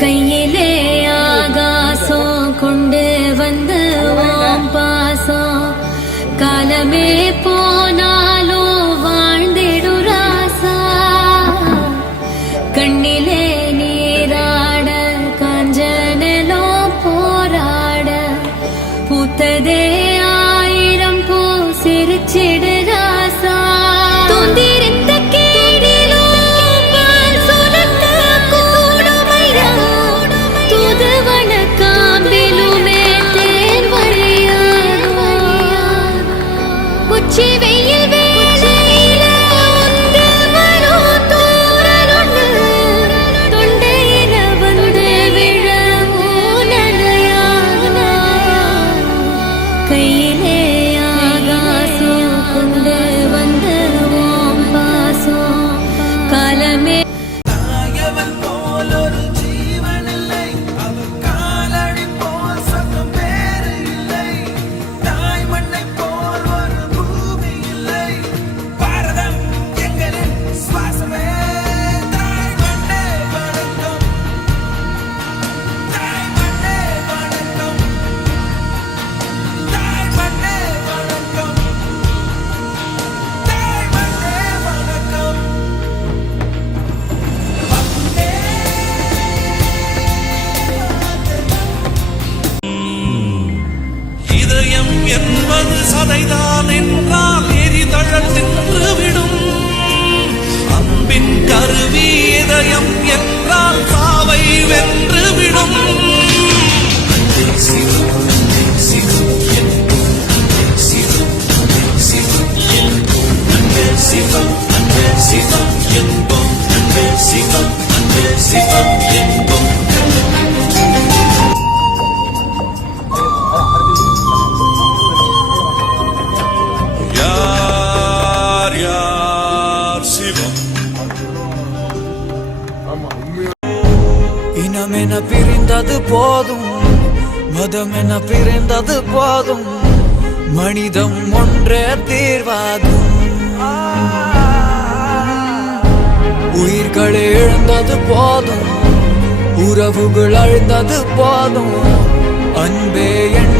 கையிலே ஆகாசம் கொண்டு வந்து ஓம் பாசம் காலமே போனாலும் வாழ்ந்திடு ராசா கண்ணிலே நீராட காஞ்சனலோ போராட பூத்ததே ஆயிரம் பூ சிரிச்சிடு ராசா தூந்திருந்த கேடிலோ பால் சுரக்க கூடுமையா தூதுவன காம்பிலுமே தேன் வழியாகுமா உச்சி வெயில் வேளையில உந்து வரும் தூறலொன்று தொண்டையில வந்து விழவும் நனையாகுமா கையிலே ஆகாசம் கொண்டு வந்து ஓம் பாசம் காலமே தாயவன் போல் ஒரு ஜீவன் இல்லை அவன் காலடி போல் சொந்தம் பேரு இல்லை தாய் மண்ணை போல் ஒரு பூமி இல்லை பாரதம் எங்களின் சுவாசமே தாய் மண்ணே வணக்கம் தாய் மண்ணே வணக்கம் தாய் மண்ணே வணக்கம் தாய் மண்ணே வணக்கம் இதயம் என்பது சதைதான் என்றால் எரிதழல் நின்றுவிடும் அன்பின் கருவி இதயம் என்றால் சாவை வென்றுவிடும் யார் யார் சிவம் இனமென பிரிந்தது போதும் மதமென பிரிந்தது போதும் மனிதம் ஒன்றே தீர்வாகும் உயிர்களை இழந்தது போதும் உறவுகள் அழிந்தது போதும் அன்பே என்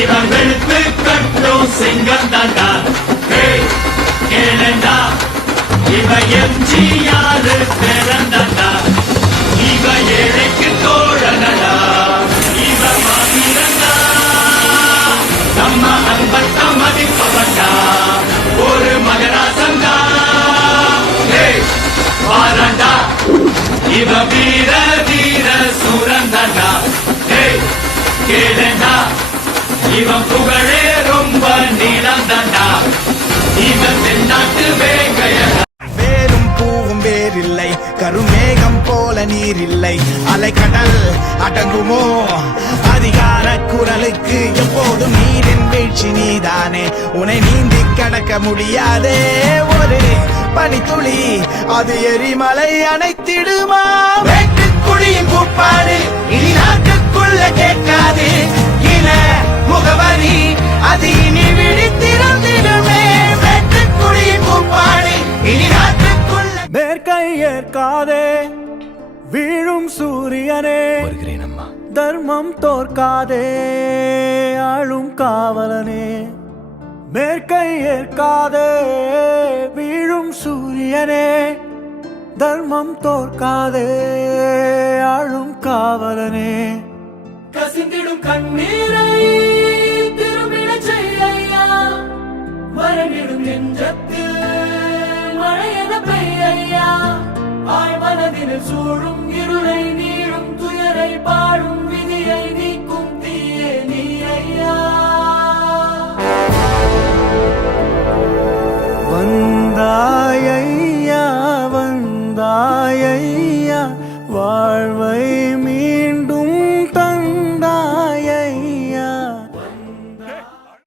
இவன் வெளுத்து கட்டும் சிங்கந்தாண்டா கேளண்டா இவ எம்ஜிஆரு பிறந்தாண்டா இவ ஏழைக்கு தோழனடா இவ மாவீரண்டா நம்ம அன்பத்த மதிப்பவண்டா ஒரு மகராசண்டா பாராண்டா இவ வீர வீர சூரந்தாண்டா கேளண்டா இவன் புகழே ரொம்ப நீளந்தாண்டா இவன் தென்னாட்டு வேங்கையடா வேரும் பூவும் வேறில்லை கருமேகம் போல நீரில்லை அலைக்கடல் அடங்குமோ அதிகார குரலுக்கு எப்போதும் நீரின் வீழ்ச்சி நீதானே உன்னை நீந்தி கடக்க முடியாதே ஒரு பனித்துளி அது எரிமலை அணைத்திடுமா வேட்டுக்குடியின் கூப்பாடு இனி நாட்டுக்குள்ள கேட்காது இன முகவரி அது இனி விழித்திருந்திடுமே வேட்டுக்குடியின் கூப்பாடு இனி நாட்டுக்குள்ள மேற்கை ஏற்காதே வீழும் சூரியனே தர்மம் தோற்காதே ஆளும் காவலனே மேற்கை ஏற்காதே சூரியனே தர்மம் தோற்காதே ஆளும் காவலனே கசிந்திடும் கண்ணீரை திரும்பிட செய்யா மரணிடும் நெஞ்சத்தில் மழையென பெய்யா ஆழ்மனதில் சூழும் இரு